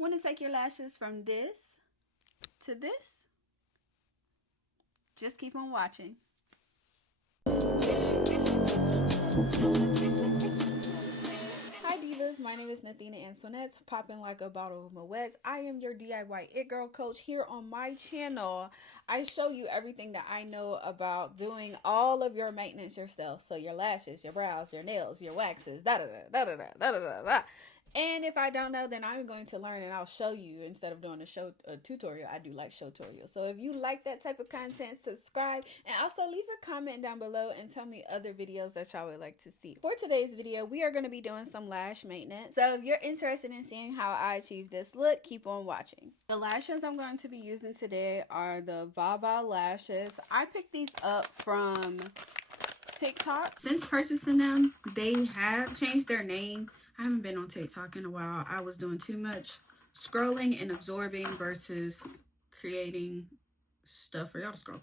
Want to take your lashes from this to this? Just keep on watching. Hi divas, my name is Nathina Antoinette, popping like a bottle of Moet. I am your DIY It Girl coach here on my channel. I show you everything that I know about doing all of your maintenance yourself. So your lashes, your brows, your nails, your waxes, da da da da da da da da da. And if I don't know, then I'm going to learn and I'll show you instead of doing a tutorial. I do like show tutorials. So if you like that type of content, subscribe and also leave a comment down below and tell me other videos that y'all would like to see. For today's video, we are going to be doing some lash maintenance. So if you're interested in seeing how I achieve this look, keep on watching. The lashes I'm going to be using today are the Vava lashes. I picked these up from TikTok. Since purchasing them, they have changed their name. I haven't been on TikTok in a while. I was doing too much scrolling and absorbing versus creating stuff for y'all to scroll.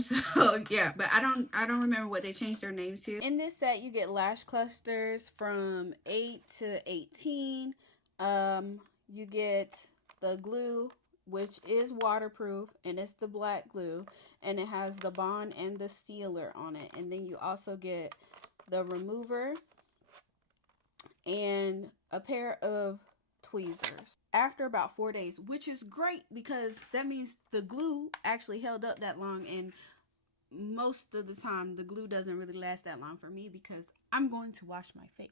So yeah, but I don't remember what they changed their names to. In this set, you get lash clusters from 8 to 18. You get the glue, which is waterproof, and it's the black glue, and it has the bond and the sealer on it. And then you also get the remover and a pair of tweezers. After about 4 days, which is great because that means the glue actually held up that long, and most of the time the glue doesn't really last that long for me because I'm going to wash my face.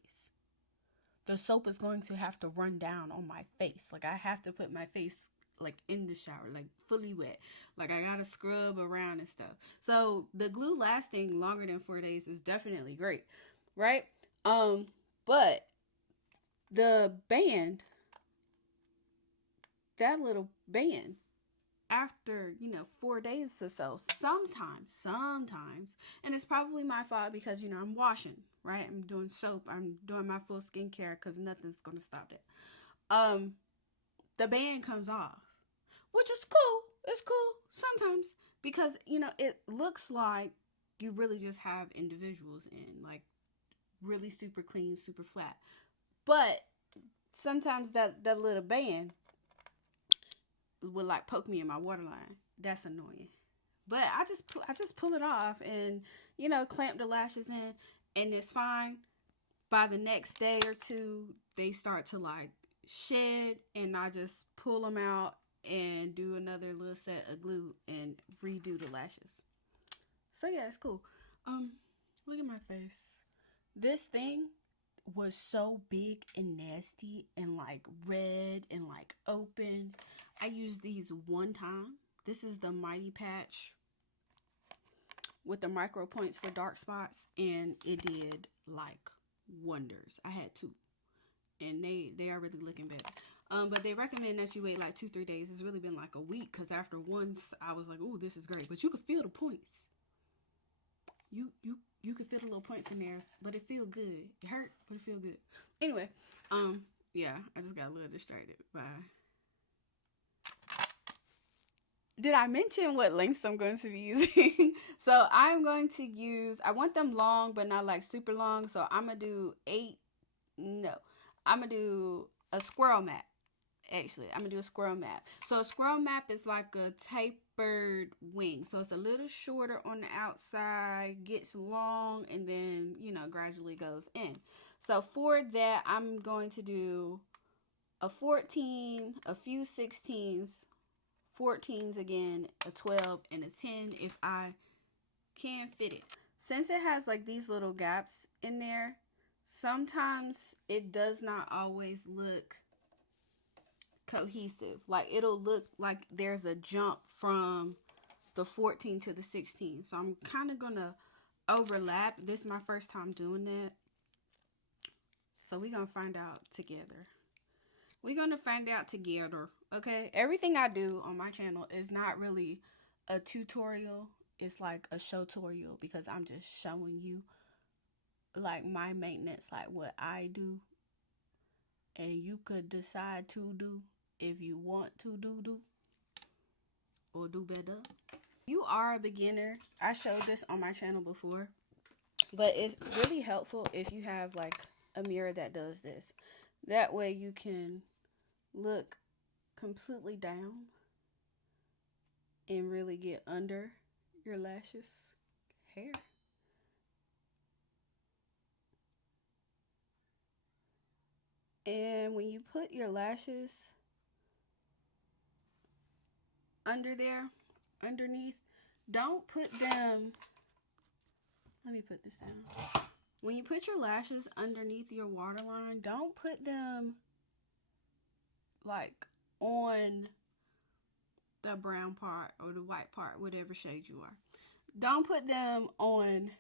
The soap is going to have to run down on my face. Like I have to put my face like in the shower, like fully wet. Like I gotta scrub around and stuff. So the glue lasting longer than 4 days is definitely great, right? But the band, that little band, after 4 days or so, sometimes, and it's probably my fault because I'm washing, right? I'm doing soap, I'm doing my full skincare because nothing's gonna stop that. The band comes off, which is cool. It's cool sometimes because it looks like you really just have individuals in, like, really super clean, super flat. But sometimes that little band would like poke me in my waterline. That's annoying. But I just pull it off and clamp the lashes in, and it's fine. By the next day or two, they start to like shed, and I just pull them out and do another little set of glue and redo the lashes. So yeah, it's cool. Look at my face. This thing was so big and nasty and like red and like open. I used these one time. This is the Mighty Patch with the micro points for dark spots, and it did like wonders. I had two, and they are really looking better. But they recommend that you wait like 2-3 days. It's really been like a week because after once I was like, oh, this is great. But you could feel the points. You could feel the little points in there, but it feel good. It hurt, but it feel good. Anyway, yeah, I just got a little distracted by. Did I mention what lengths I'm going to be using? So I'm going to use, I want them long, but not like super long. So I'm going to do I'm going to do a squirrel map. Actually, I'm going to do a squirrel map. So a squirrel map is like a tapered wing. So it's a little shorter on the outside, gets long, and then, gradually goes in. So for that, I'm going to do a 14, a few 16s, 14s again, a 12, and a 10 if I can fit it. Since it has like these little gaps in there, sometimes it does not always look cohesive. Like it'll look like there's a jump from the 14 to the 16. So I'm kind of gonna overlap. This is my first time doing that, so we're gonna find out together. We're gonna find out together. Okay, everything I do on my channel is not really a tutorial. It's like a show tutorial because I'm just showing you like my maintenance, like what I do, and you could decide to do if you want to do or do better. You are a beginner. I showed this on my channel before, but it's really helpful if you have like a mirror that does this. That way you can look completely down and really get under your lashes hair. And when you put your lashes under there, underneath, don't put them, let me put this down. When you put your lashes underneath your waterline, don't put them like on the brown part or the white part, whatever shade you are. Don't put them on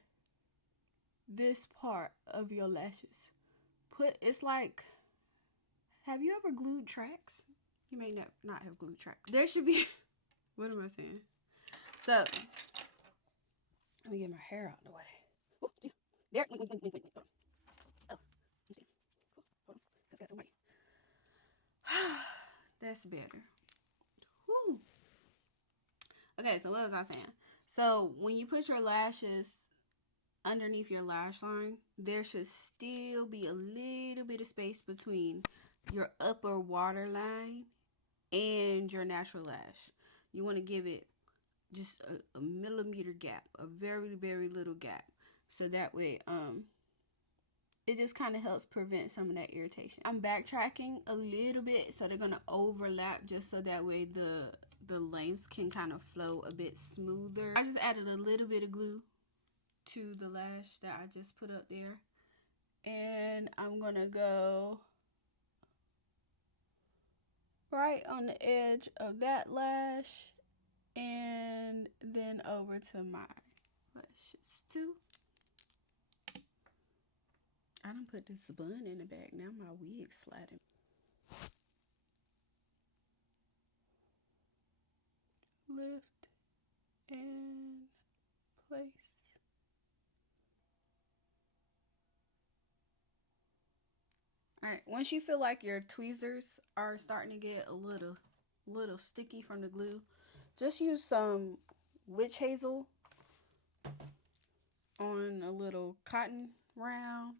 this part of your lashes. It's like, have you ever glued tracks? You may not have glued tracks. There should be, what am I saying? So, let me get my hair out of the way. Ooh, there. Oh, let me see. Hold on. Cause I got some white. That's better. Whew. Okay, so what was I saying? So when you put your lashes underneath your lash line, there should still be a little bit of space between your upper waterline and your natural lash. You want to give it just a millimeter gap, a very, very little gap. So that way, it just kind of helps prevent some of that irritation. I'm backtracking a little bit, so they're going to overlap just so that way the lengths can kind of flow a bit smoother. I just added a little bit of glue to the lash that I just put up there. And I'm going to go right on the edge of that lash and then over to my lashes too. I done put this bun in the back. Now my wig's sliding. Lift and place. Alright, once you feel like your tweezers are starting to get a little sticky from the glue, just use some witch hazel on a little cotton round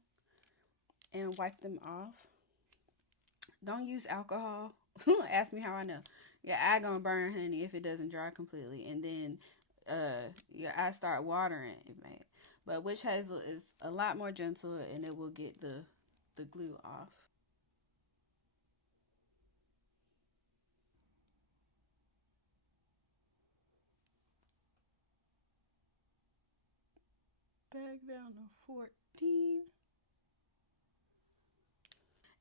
and wipe them off. Don't use alcohol. Ask me how I know. Your eye gonna burn, honey, if it doesn't dry completely, and then your eye start watering. But witch hazel is a lot more gentle, and it will get the glue off. Back down to 14.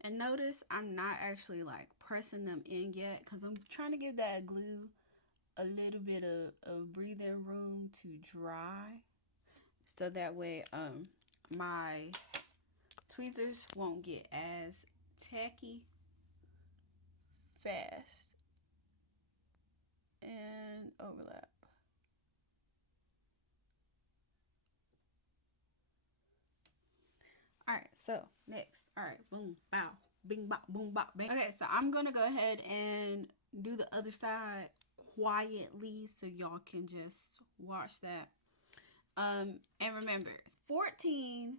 And notice I'm not actually like pressing them in yet because I'm trying to give that glue a little bit of breathing room to dry. So that way my tweezers won't get as tacky fast. And overlap. Alright, so next. Alright, boom, bow, bing, bop, boom, bop, bang. Okay, so I'm gonna go ahead and do the other side quietly so y'all can just watch that. And remember, 14,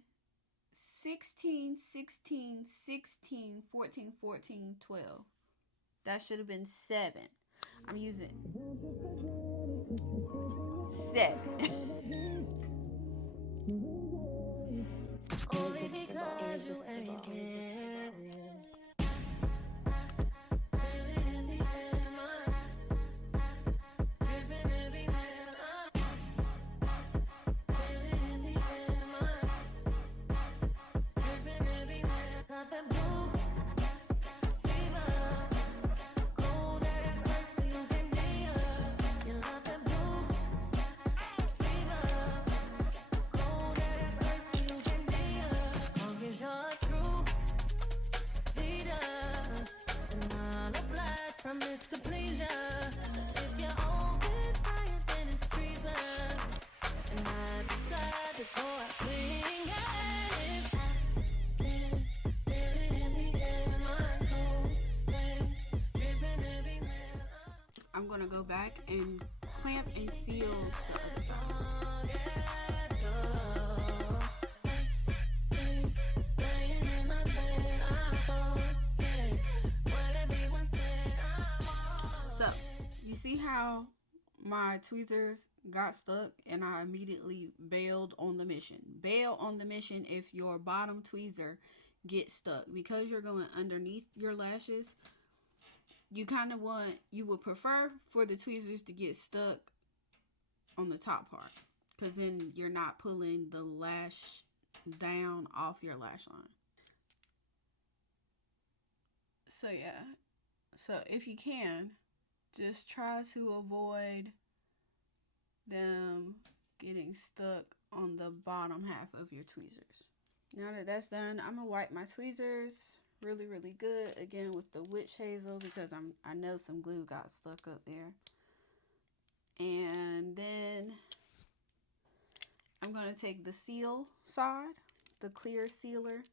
16, 16, 16, 14, 14, 12. That should have been 7. I'm using 7. Only because you ain't here. Promise to please ya. If you're open fire, then it's treason. And I decide to go out swinging. I'm gonna go back and clamp and seal the other side. When see how my tweezers got stuck and I immediately bailed on the mission. Bail on the mission if your bottom tweezer gets stuck, because you're going underneath your lashes. You would prefer for the tweezers to get stuck on the top part, because then you're not pulling the lash down off your lash line. So yeah, so if you can, just try to avoid them getting stuck on the bottom half of your tweezers. Now that that's done, I'm gonna wipe my tweezers really, really good again with the witch hazel, because I know some glue got stuck up there. And then I'm gonna take the seal side, the clear sealer,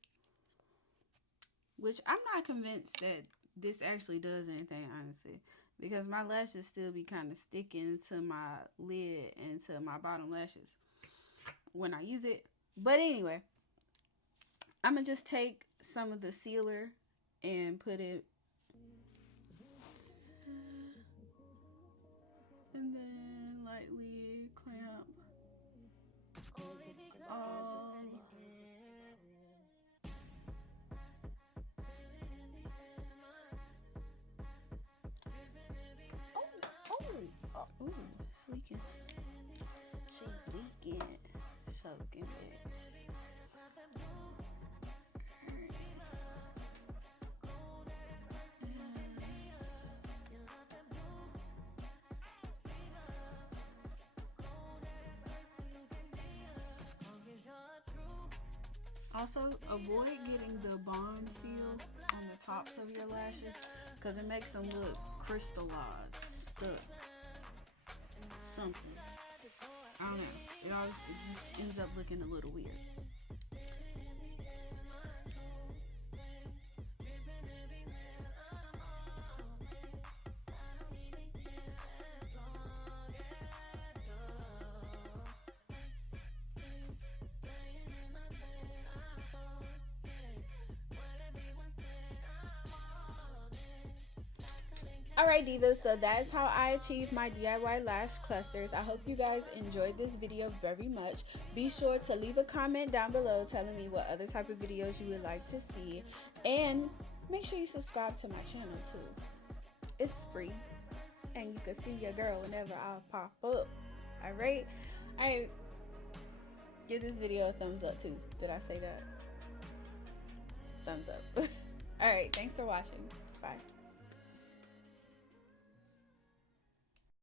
which I'm not convinced that this actually does anything, honestly, because my lashes still be kind of sticking to my lid and to my bottom lashes when I use it. But anyway, I'm gonna just take some of the sealer and put it, and then lightly clamp all. Ooh, it's leaking. She leaking. Soaking it. Also, avoid getting the bond seal on the tops of your lashes, because it makes them look crystallized, stuck, something. I don't know. It just ends up looking a little weird. Alright divas, so that is how I achieved my DIY lash clusters. I hope you guys enjoyed this video very much. Be sure to leave a comment down below telling me what other type of videos you would like to see. And make sure you subscribe to my channel too. It's free. And you can see your girl whenever I pop up. Alright? Alright. Give this video a thumbs up too. Did I say that? Thumbs up. Alright, thanks for watching. Bye.